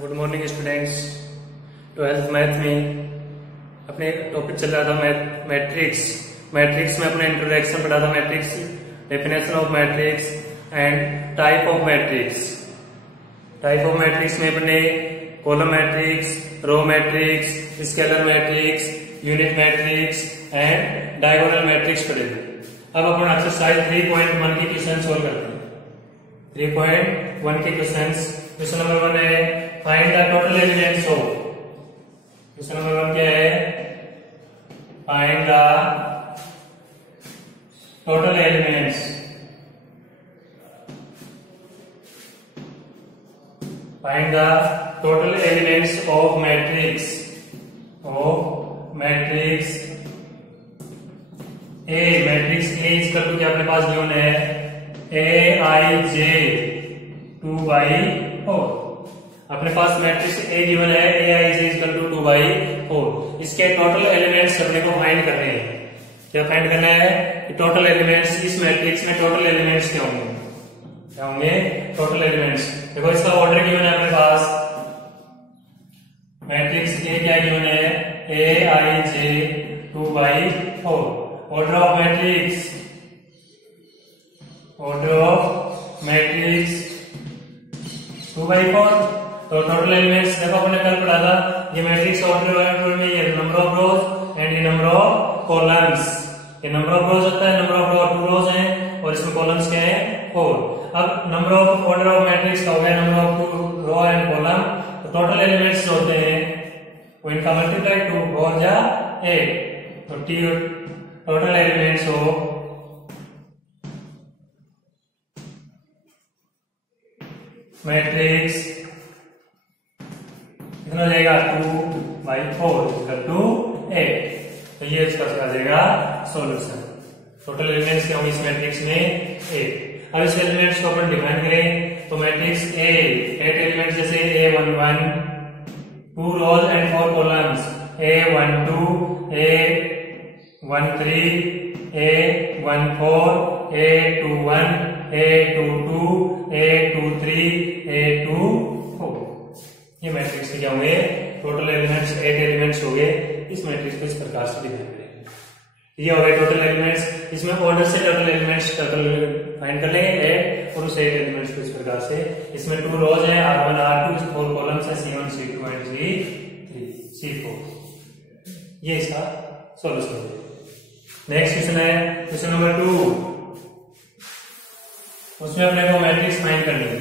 Good morning students. 12th math में अपने topic चल रहा था मैट्रिक्स। मैट्रिक्स में अपना इंट्रोडक्शन पढ़ा था, matrix, definition of matrix and type of matrix. Type of matrix में अपने column matrix, row matrix, scalar matrix, unit matrix and diagonal matrix पढ़े थे। अब अपन एक्सरसाइज 3.1 के क्वेश्चन सोल्व करते हैं। 3.1 के क्वेश्चन नंबर 1 है find the total elements of. Question number 1 क्या है? Find the total elements. Find the total elements of matrix A. Matrix A इसका तो क्या अपने पास गिवन है aij 2/4। अपने पास मैट्रिक्स ए गिवन है aij इक्वल टू 2/4। इसके टोटल एलिमेंट्स अपने को फाइंड करने हैं। क्या फाइंड करना है? टोटल एलिमेंट्स इस मैट्रिक्स में टोटल एलिमेंट्स क्या होंगे? क्या होंगे टोटल एलिमेंट्स? देखो इसका ऑर्डर गिवन है अपने पास। मैट्रिक्स ए क्या गिवन है aij 2/4। Order of matrix 2/4। तो टोटल एलिमेंट्स देखो अपने कल पढ़ा था, ये मैट्रिक्स ऑर्डर में ये नंबर ऑफ रोज एंड ये नंबर ऑफ कॉलम्स। ये नंबर ऑफ रोज होता है, नंबर ऑफ रो 2 रोज हैं और इसमें कॉलम्स क्या है 4। अब number of order of matrix का हो गया number of 2 row and column. तो टोटल एलिमेंट्स जो होते हैं वो इनका मल्टीप्लाई 2 4 जा 8। तो टोटल एलिमेंट्स हो मैट्रिक्स कितना हो जाएगा 2/4 इक्वल टू 8। तो ये इसका आ जाएगा सॉल्यूशन। टोटल एलिमेंट्स क्या होंगे इस मैट्रिक्स में 8। अब इस एलिमेंट्स को अपन डिफाइन करें तो मैट्रिक्स ए 8 एलिमेंट्स जैसे A11 2 rose and 4 columns, A12 A13 A14 A21 A22 A23 A24। ये मैट्रिक्स के क्या होंगे टोटल एलिमेंट्स 8 एलिमेंट्स हो गए। इस मैट्रिक्स को इस प्रकार से डिफाइन करेंगे। ये हो गए टोटल एलिमेंट्स। इसमें ऑर्डर से टोटल एलिमेंट्स टोटल फाइंड कर लेंगे 8 और उस 8 एलिमेंट्स को इस प्रकार से। इसमें 2 रोज है R1 R2, 4 कॉलम्स है C1 C2 and C3 C4। ये इसका सॉल्यूशन है। नेक्स्ट क्वेश्चन है क्वेश्चन नंबर 2। उसमें अपने को मैट्रिक्स फाइंड करनी है।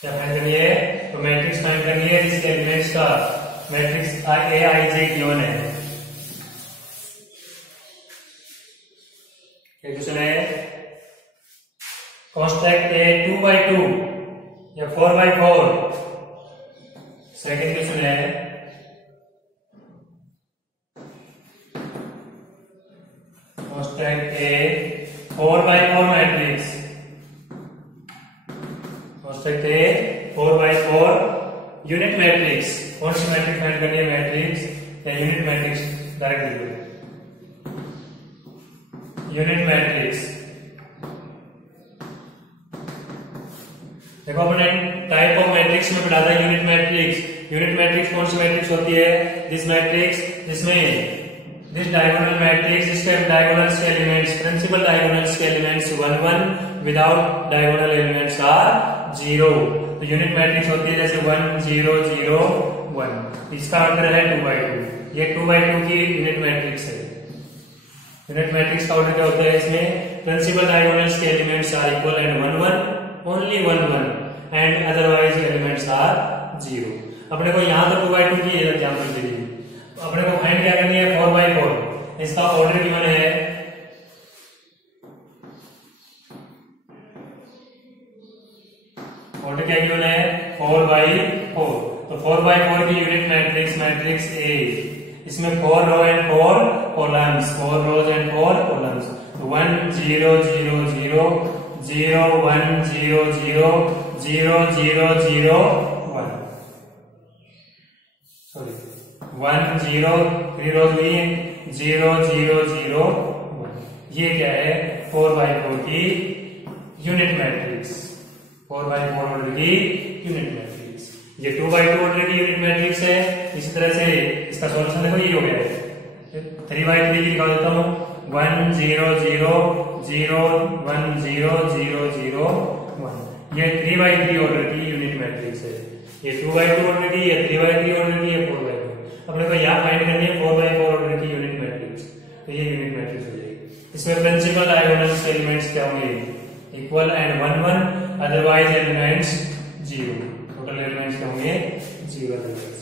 क्या फाइंड करनी है? तो मैट्रिक्स फाइंड करनी है जिसके एलिमेंट्स का मैट्रिक्स aij गिवन है। क्या क्वेश्चन है? कंस्ट्रक्ट a 2/2 या 4/4। सेकंड क्वेश्चन है construct a 4/4 matrix. Construct a 4/4 unit matrix. कौन सी मैट्रिक्स फाइंड करनी है? मैट्रिक्स या unit matrix? Direct unit matrix. देखो अपने टाइप ऑफ मैट्रिक्स में पढ़ा था यूनिट मैट्रिक्स। यूनिट मैट्रिक्स कौन सी मैट्रिक्स होती है? दिस मैट्रिक्स जिसमें दिस डायगोनल मैट्रिक्स जिसके डायगोनल्स के एलिमेंट्स प्रिंसिपल डायगोनल्स के elements 1 1 without diagonal elements are 0। तो यूनिट मैट्रिक्स होती है जैसे 1 0 0 1। इसका ऑर्डर है 2/2। ये 2/2 की यूनिट मैट्रिक्स है। यूनिट मैट्रिक्स का ऑर्डर क्या होता है? इसमें प्रिंसिपल डायगोनल्स के elements are equal and 1 1 only 1 1 and otherwise elements are 0। अपने को यहां तो 2/2 की एग्जांपल दे दी। अपने को फाइंड क्या करनी है? 4/4। इसका ऑर्डर गिवन है ऑर्डर क्या गिवन है 4/4। तो 4/4 की यूनिट मैट्रिक्स ए। इसमें 4 row and 4 columns, 4 rows and 4 columns. 1 0 0 0 0 1 0 0 0 0 0 1 sorry 1 0 3 रोज हुई 0 0 0 1। ये क्या है? 4/4 की यूनिट मैट्रिक्स। 4/4 ऑर्डर की यूनिट मैट्रिक्स। ये 2x2 ऑर्डर की यूनिट मैट्रिक्स है। इसी तरह से इसका सॉल्यूशन देखो ये हो गया 3x3 की दिखा देता हूँ 1 0 0 0 1 0 0 0 1। ये 3x3 ऑर्डर की यूनिट मैट्रिक्स है। ये 2x2 ऑर्डर की, ये 3x3 ऑर्डर की, ये 4x4। अपने को यहाँ फाइंड करनी है 4x4 ऑर्डर की यूनिट मैट्रिक्स। तो ये यूनिट मैट्रिक्स हो जाएगी। इसमें प्रिंसिपल डायगोनल्स एलिमेंट्स क्या होंगे? Equal and 1 1, otherwise elements 0। Total elements क्या होंगे? 0 एलिमेंट्स।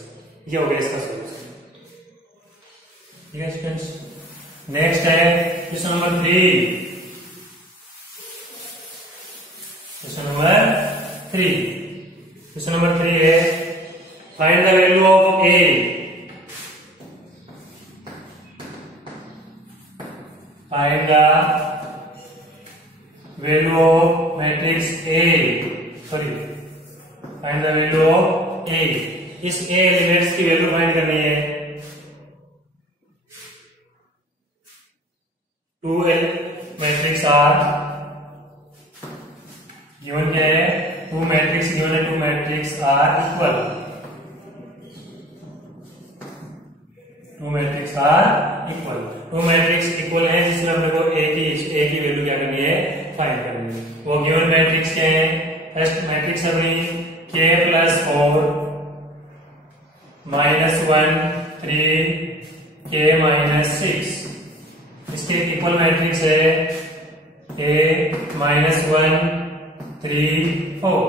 ये हो गया इसका सॉल्यूशन। ठीक है स्टूडेंट्स। नेक्स्ट है क्वेश्चन नंबर 3। क्वेश्चन नंबर 3 है find the value of A. Find the value of matrix A. Sorry, find the value of A. इस ए एलिमेंट्स की वैल्यू फाइंड करनी है। 2 मैट्रिक्स आर गिवन क्या है? 2 मैट्रिक्स गिवन है। 2 matrix are equal. 2 matrix are equal. 2 matrix equal है जिसमें अपने को ए की वैल्यू क्या करनी है? फाइंड करनी है। वो गिवन मैट्रिक्स क्या है? फर्स्ट मैट्रिक्स अपनी k + 4 -1 3 k - 6। इसके इक्वल मैट्रिक्स है a -1 3 4।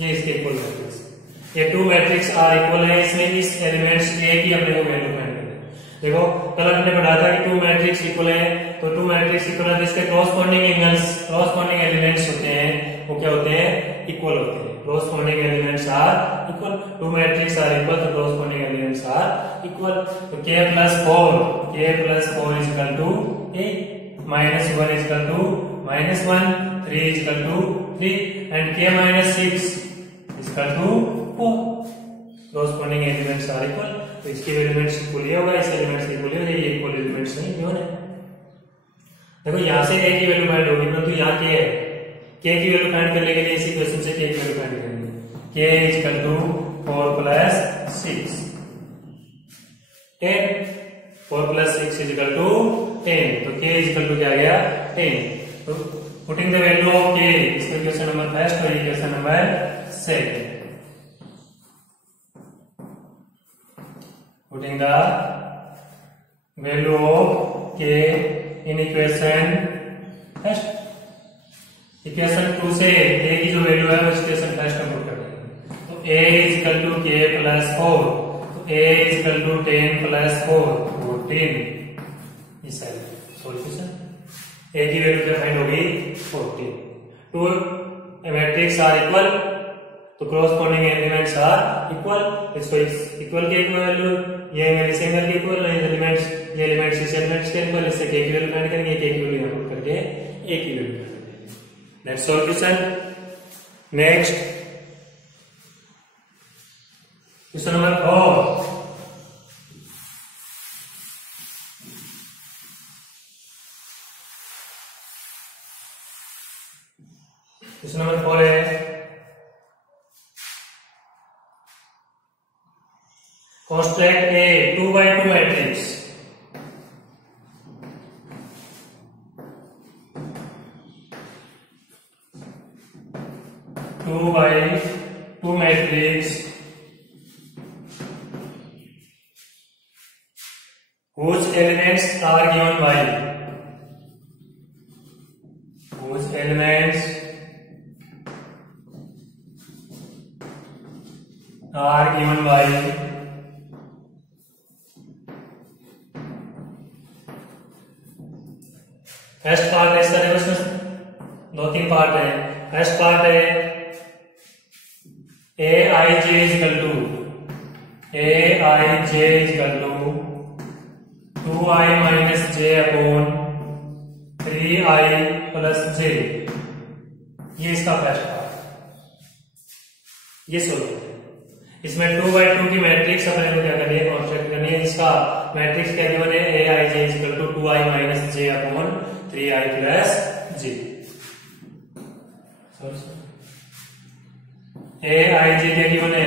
ये इसके इक्वल मैट्रिक्स। ये 2 मैट्रिक्स आर इक्वल है। इसमें इस एलिमेंट्स ए की अपने को वैल्यू फाइंड करनी है। देखो कल हमने पढ़ा था कि 2 मैट्रिक्स इक्वल है। तो 2 मैट्रिक्स इक्वल है जिसके कॉरस्पॉन्डिंग एंगल्स, कॉरस्पॉन्डिंग एलिमेंट्स होते हैं वो क्या होते हैं? इक्वल होते हैं। Corresponding elements are equal. 2 matrix are equal तो कॉरस्पॉन्डिंग एलिमेंट्स आर इक्वल। तो k + 4 is equal to a, -1 is equal to -1, 3 is equal to 3 and k - 6 is equal to 4। Corresponding elements are equal. तो इसके elements equal ही होगा, इस elements equal होगा। ये equal elements नहीं given है। देखो यहां से a की वैल्यू फाइंड होगी, परंतु यहाँ k है। k की वैल्यू फाइंड करने के लिए इसी क्वेश्चन से k की वैल्यू फाइंड करेंगे। k is equal to 4 + 6 10। 4 + 6 is equal to 10। तो k is equal to क्या आ गया? 10। तो putting the value of k, इसमें क्वेश्चन नंबर फर्स्ट और ये question number second. Putting the value of k in equation first. Equation 2 से a की जो वैल्यू है वो इक्वेशन फर्स्ट में पुट कर देंगे। तो a is equal to k + 4। तो a is equal to 10 + 4 14। इस सॉल्यूशन a की वैल्यू क्या फाइंड होगी? 14। 2 मैट्रिक्स आर इक्वल तो कॉरस्पॉन्डिंग एलिमेंट्स आर इक्वल। इसको इक्वल के इक्वल वैल्यू, ये इस एंगल के इक्वल, ये एलिमेंट्स इस एलिमेंट्स के इक्वल। इससे k की वैल्यू फाइंड करेंगे। k की वैल्यू यहां पुट करके a की वैल्यू फाइंड करेंगे। Next solution. Next question number 4। Question number 4 है construct a 2x2 matrix. Two by two matrix whose elements are given by first part है इसका। देखो इसमें 2-3 पार्ट है। फर्स्ट पार्ट है aij is equal to 2i minus j upon 3i plus j। ये इसका first part, ये solve. इसमें 2x2 की मैट्रिक्स अपने को क्या करनी है? कंस्ट्रक्ट करनी है। इसका मैट्रिक्स क्या गिवन है? aij is equal to 2i minus j upon 3i plus j। aij क्या गिवन है?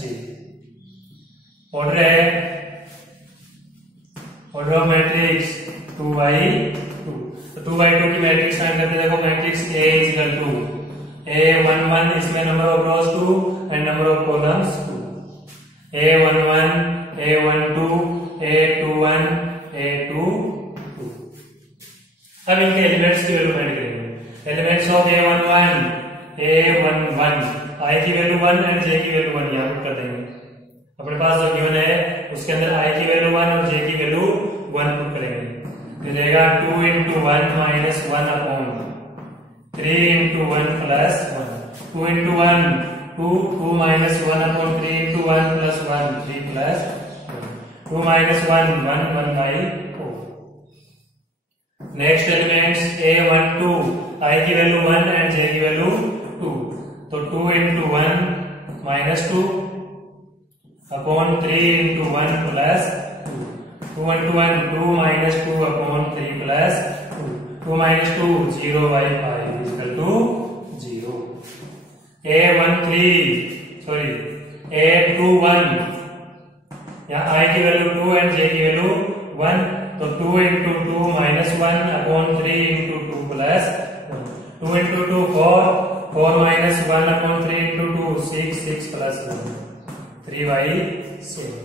जी। ऑर्डर है, ऑर्डर ऑफ मैट्रिक्स 2x2। तो 2x2 की मैट्रिक्स फाइंड करते हैं। देखो matrix A is equal to A11, इसमें number of rows 2 and number of columns 2। A11, A12, A21, A22। अब इनके एलिमेंट्स की वैल्यू फाइंड करेंगे। एलिमेंट्स ऑफ A11, I की वैल्यू 1 एंड J की वैल्यू 1 यहाँ पुट कर देंगे। अपने पास जो गिवन है उसके अंदर I की वैल्यू 1 और J की वैल्यू 1 पुट करेंगे। मिलेगा 2 into 1 minus 1 upon 3 into 1 plus 1। 2 into 1 2 minus 1 upon 3 into 1 plus 1 3 plus 1। 2 minus 1 1 by 4। Next elements A12, I की वैल्यू 1 एंड J की वैल्यू 2। तो 2 into 1 minus 2 upon 3 into 1 plus 2। 2 into 1 2 minus 2 upon 3 plus 2। 2 minus 2 0 by 5 is equal to 0। A21, यहाँ I की value 2 and J की value 1। तो 2 into 2 minus 1 upon 3 into 2 plus 1। 2 into 2 4, 4 minus 1 upon 3 into 2 6, 6 plus 1 3 by 7।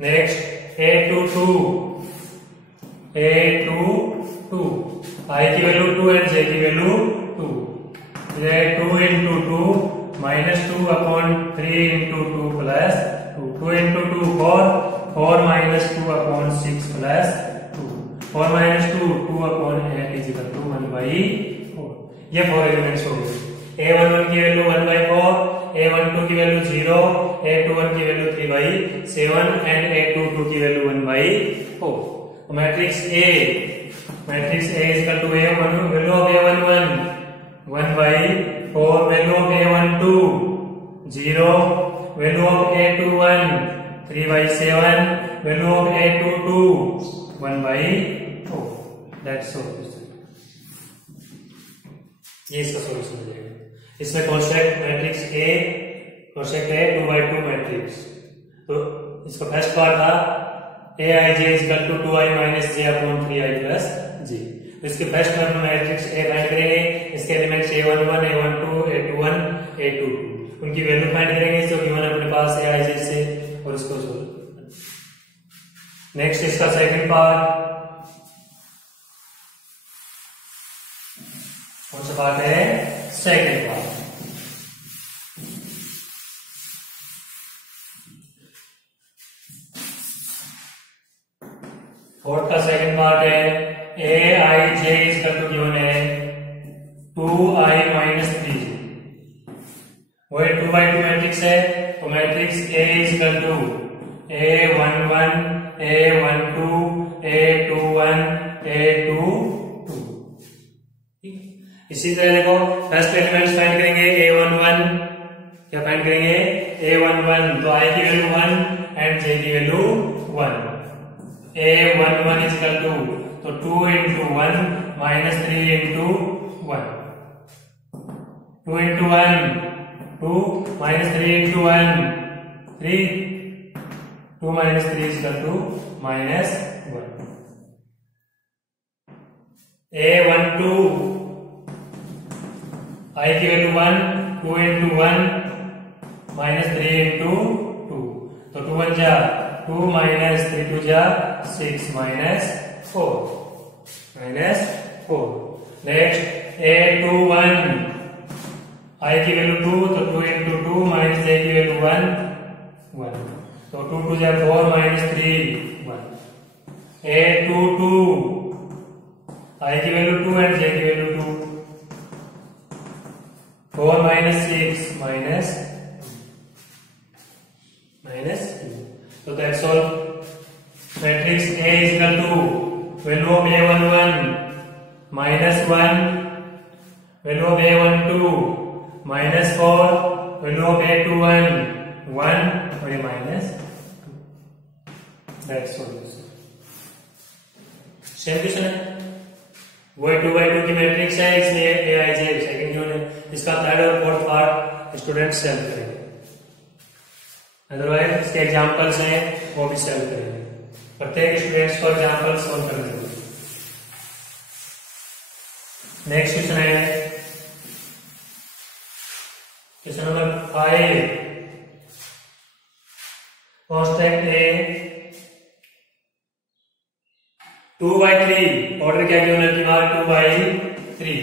Next A22, I की value 2 and J की value 2। 2 into 2 minus 2 upon 3 into 2 plus 2। 2 into 2 4, 4 minus 2 upon 6 plus 2। 4 minus 2 2 upon 8 is equal to 1 by 4। ये 4 elements हो गए। A11 की value 1 by 4, A12 की value 0, A21 की value 3 by 7 and A22 की value 1 by 4। Matrix A is equal to A1, value of A11 1 by 4, value of A12 0, value of A21 3 by 7, value of A22 1 by 4। That's all. ये इसका solution हो जाएगा। इसमें constant matrix A constant है 2x2 matrix. तो इसका first part था Aij is equal to 2i minus j upon 3i plus j। तो इसके फर्स्ट पार्ट में मैट्रिक्स A फाइंड करेंगे। इसके elements A11, A12, A21, A22, उनकी वैल्यू फाइंड करेंगे जो गिवन है अपने पास Aij से, और इसको सोल्व। नेक्स्ट इसका सेकंड पार्ट, कौन सा पार्ट है? Second part. फोर्थ का सेकंड पार्ट है Aij is equal to given है 2i minus 3j। वो 2x2 मैट्रिक्स है। तो matrix A is equal to A11, A12, A21, A22। इसी तरह देखो फर्स्ट एलिमेंट्स फाइंड करेंगे A11, क्या फाइंड करेंगे? A11, तो I की वैल्यू 1 एंड J की value 1। A11 is equal to, तो 2 into 1 minus 3 into 1। 2 into 1 2 minus 3 into 1 3। 2 minus 3 is equal to minus 1। A12, I की वैल्यू 1, 2 into 1 minus 3 into 2। तो 2 1 जा 2 minus 3 2 जा 6 minus 4 minus 4। Next A21, I की value 2, तो 2 into 2 minus J की value 1 1। तो 2 2 जा 4 minus 3 1। A22, I की वैल्यू 2 एंड J की value 2। 4 minus 6 minus 2। So that's all. Matrix A is equal to value of A11 minus 1, value of A12 minus 4, value of A21 1 और ये minus 2। That's all. Same question है। वो 2x2 की matrix है, इसलिए Aij second given है। इसका third और फोर्थ पार्ट स्टूडेंट सेल्फ करेंगे। अदरवाइज इसके एग्जांपल्स हैं वो भी सॉल्व करेंगे। प्रत्येक स्टूडेंट्स को एग्जांपल सॉल्व करने होंगे। नेक्स्ट क्वेश्चन है क्वेश्चन नंबर 5। कॉन्स्टेंट ए 2/3 ऑर्डर क्या गिवन है कि 2/3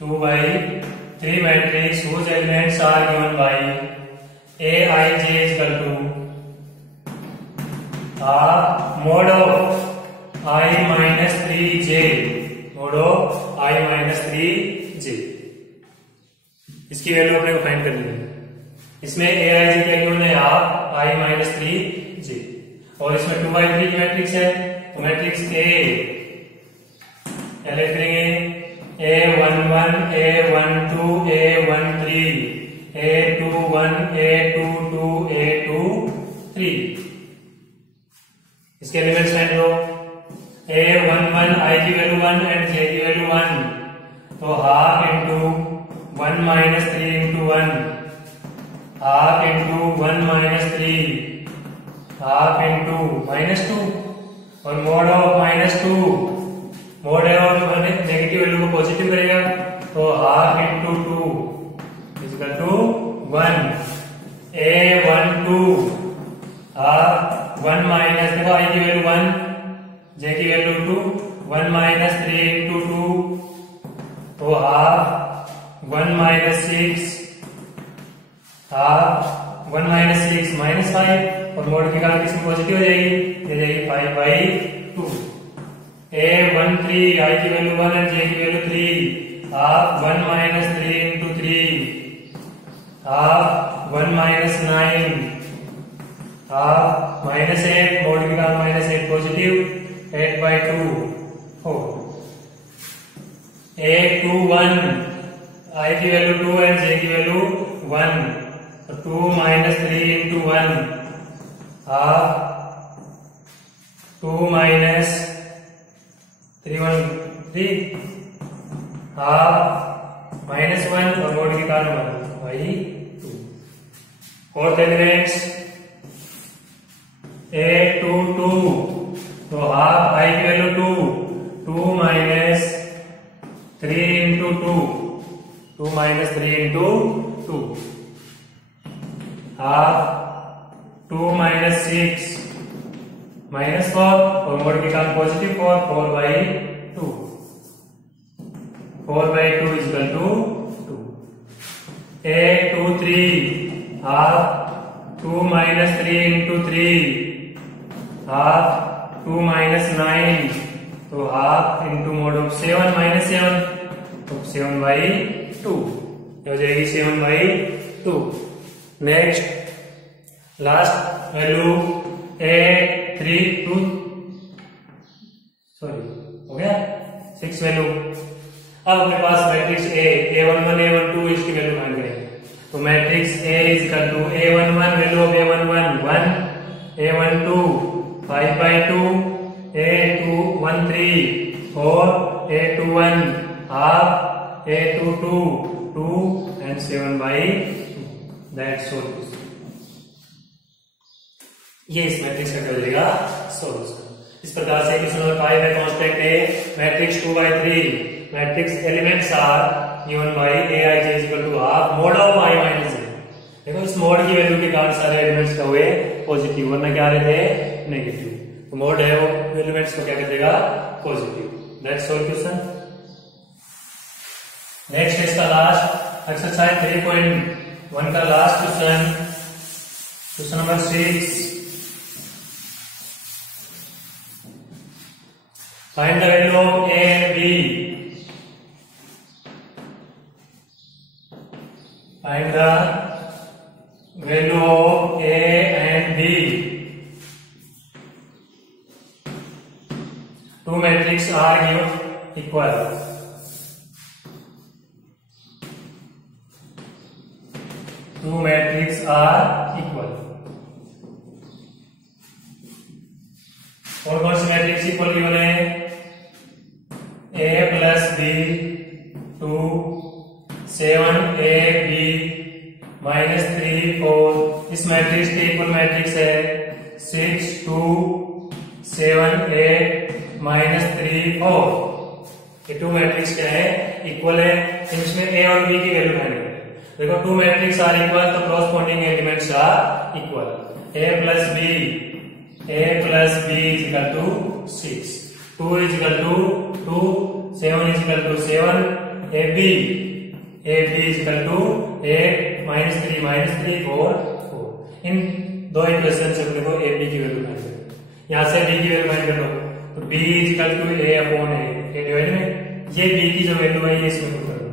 2/3 matrix whose elements are given by Aij is equal to mod of I minus 3j mod of I minus 3j। इसकी वैल्यू अपने को फाइंड करनी है। इसमें Aij क्या गिवन है I minus 3j और इसमें 2/3 की मैट्रिक्स है तो मैट्रिक्स A क्या लिख देंगे A11 A12 A13 A21 A22 A23। इसके एलिमेंट्स फाइंड करो। A11 I की वैल्यू 1 एंड J की वैल्यू 1 तो half into 1 minus 3 into 1 half into 1 minus 3 half into -2 और mod of -2 mod of negative value को पॉजिटिव करेगा तो half into 2 equal to 1। A12 half 1 minus देखो I की वैल्यू 1 J की वैल्यू 2 1 माइनस 3 इंटू 2 तो हाफ 1 माइनस 6 हाफ 1 माइनस 6 -5 और mod के कारण किसमें पॉजिटिव हो जाएगी ये जाएगी 5/2। A13 I की वैल्यू 1 और J की value 3 half 1 minus 3 into 3 half 1 minus 9 half -8 mode के कारण -8 पॉजिटिव 8/2 4। A21 I की वैल्यू 2 एंड J की वैल्यू 1 तो 2 minus 3 into 1 half 2 minus 3 half -1 और मोड के कारण 1/2। फोर्थ एलिमेंट्स A22 तो हाफ I की value 2 minus 3 into 2 minus 3 into 2 half 2 minus 6 -4 और मोड के कारण positive 4/2 4/2 is equal to 2। A23 half 2 minus 3 into 3 half 2 minus 9 तो half into mod of 7 minus 7 तो 7/2 हो जाएगी 7/2। Next last value A32 sorry हो गया 6 वैल्यू। अब अपने पास मैट्रिक्स A11 A12 इसकी वैल्यू फाइंड करेंगे तो matrix A is equal to A11 value of A11 1 A12 5/2 A213 4 A21 half A22 2 and 7/2। That's all। ये इस मैट्रिक्स का कर देगा सॉल्यूशन। इस प्रकार से क्वेश्चन नंबर 5 है constant a matrix 2/3 matrix elements are given by Aij is equal to half mod of I minus j। देखो इस मोड की वैल्यू के कारण सारे एलिमेंट्स का हुए पॉजिटिव वरना क्या आ रहे थे नेगेटिव तो मोड है वो एलिमेंट्स को क्या कर देगा positive. That's all question. Next इसका लास्ट एक्सरसाइज 3.1 का last question question number 6। Find the value of A and B. Find the value of A and B. Two matrices are given equal. Two matrices are equal. और कौन सी matrix equal given है A plus B 2 7 AB -3 4। इस matrix के equal matrix है 6 2 7 8 -3 4। ये two matrix क्या है, equal है। इसमें ए और बी की वैल्यू फाइंड करें। देखो टू मैट्रिक्स आर इक्वल तो corresponding elements are equal. A plus B is equal to 6, 2 is equal to 2, 7 is equal to 7, A B is equal to 8 -3 4 4। इन दो इक्वेशन से देखो ए बी की value find करो। यहां से बी की वैल्यू फाइंड कर लो तो B is equal to A upon A divide में ये बी की जो वैल्यू है ये इसमें पुट कर दो।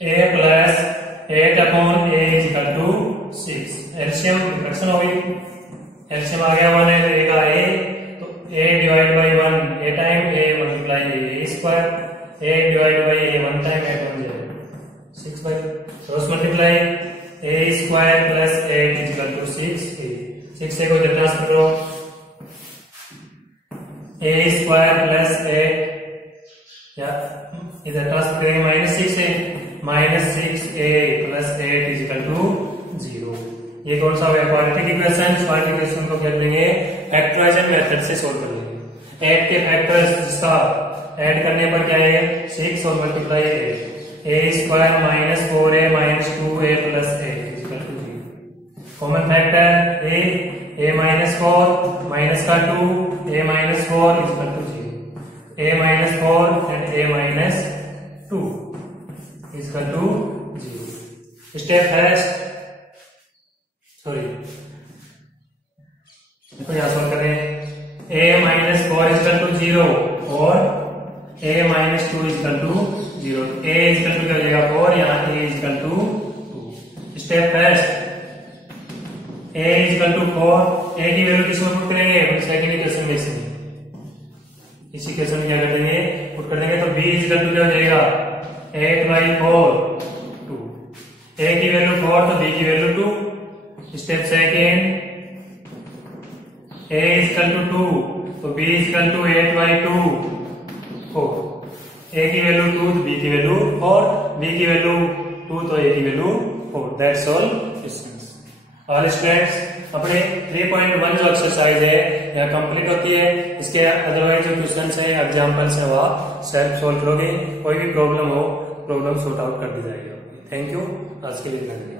A plus 8 upon A is equal to 6। LCM fraction हो गई, एलसीएम आ गया 1 है तो ए का ए, तो A divide by 1 A time A multiply A square, A divide by A 1 time A बन जाएगा 6 by cross multiply A square plus 8 is equal to 6 से को ट्रांसफर करो ए स्क्वायर प्लस 8 या इधर ट्रांसफर करेंगे -6 है, -6a plus 8 is equal to 0। ये कौन सा है, क्वाड्रेटिक इक्वेशन। क्वाड्रेटिक इक्वेशन को क्या करेंगे, फैक्टराइजेशन मेथड से सोल्व कर लेंगे। 8 के फैक्टर्स जिसका ऐड करने पर क्या है 6 और multiply a square -4a -2a plus 8 is equal to 0। Common factor a -4 minus का 2 a -4 is equal to 0, a -4 and a -2 is equal to 0। Step है सॉरी देखो यहां सॉल्व करें a -4 इज इक्वल टू 0 और a -2 is equal to 0। a is equal to क्या हो जाएगा 4, यहाँ a is equal to 2। Step first a is equal to 4, a की वैल्यू किसमें पुट करेंगे, सेकंड इक्वेशन में से इसी इक्वेशन में क्या कर देंगे पुट कर देंगे, तो b इज इक्वल टू क्या हो जाएगा 8/4 2। a की वैल्यू 4 तो b की value 2। Step second a is equal to 2 तो b is equal to 8/2 4। a की वैल्यू 2 तो b की वैल्यू 4, b की वैल्यू 2 तो a की value 4। That's all questions. All students अपने 3.1 जो एक्सरसाइज है यह कंप्लीट होती है। इसके अदरवाइज जो क्वेश्चंस है एग्जांपल्स है वह सेल्फ सोल्व करोगे। कोई भी प्रॉब्लम हो प्रॉब्लम सॉर्ट आउट कर दी जाएगी। थैंक यू, आज के लिए धन्यवाद।